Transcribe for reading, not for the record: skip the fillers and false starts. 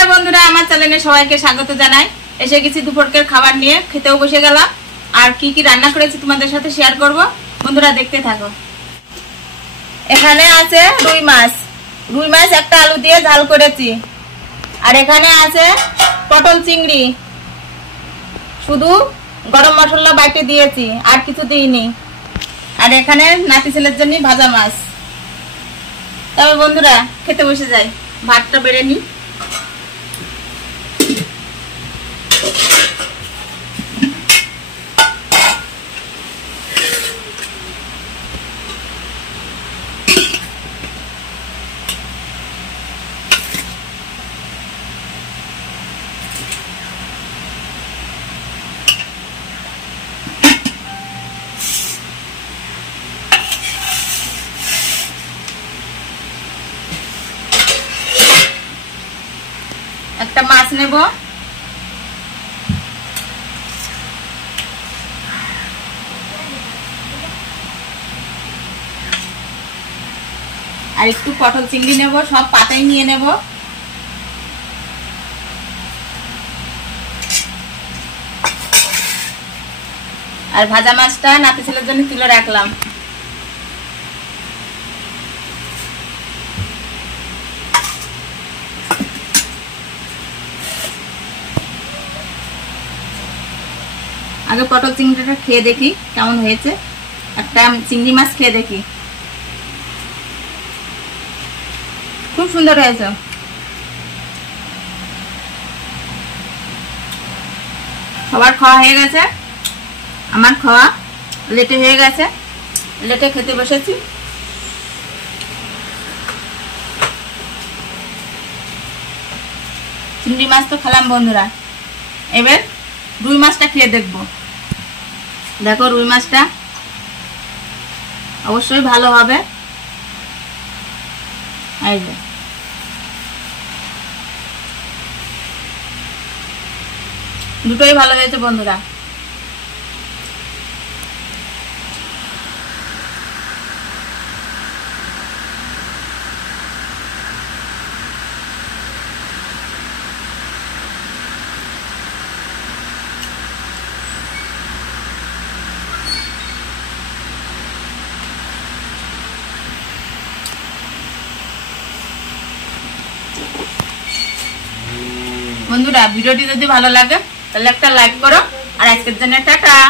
নমস্কার বন্ধুরা, আমার চ্যানেলে সবাইকে স্বাগত জানাই। এসে গেছি দুপুরের খাবার নিয়ে, খেতেও বসে গেলাম। আর কি কি রান্না করেছি তোমাদের সাথে শেয়ার করব, বন্ধুরা দেখতে থাকো। এখানে আছে রুই মাছ একটা আলু দিয়ে ঝাল করেছি। আর এখানে আছে পটল চিংড়ি, শুধু গরম মশলা বাইটে দিয়েছি, আর কিছু দিইনি। আর এখানে নাতি ছেলের জন্য ভাজা মাছ। তবে বন্ধুরা খেতে বসে যাই, ভাতটা বেড়ে নি। একটা মাছ নেব, আর একটু পটল চিংড়ি নেব, সব পাতাই নিয়ে নেব। আর ভাজা মাছটা নাতি ছেলের জন্য তুলে রাখলাম। আগে পটল চিংড়িটা খেয়ে দেখি কেমন হয়েছে। একটা চিংড়ি মাছ খেয়ে দেখি, খুব সুন্দর হয়েছে। সবার খাওয়া হয়ে গেছে, আমার খাওয়া লেটে হয়ে গেছে, লেটে খেতে বসেছি। চিংড়ি মাছ তো খেলাম বন্ধুরা, এবার রুই মাছটা খেয়ে দেখবো। দেখো রুই মাছটা অবশ্যই ভালো হবে। এই যে দুটোই ভালো হয়েছে বন্ধুরা। বন্ধুরা ভিডিওটি যদি ভালো লাগে তাহলে একটা লাইক করো, আর আজকের জন্য টাটা।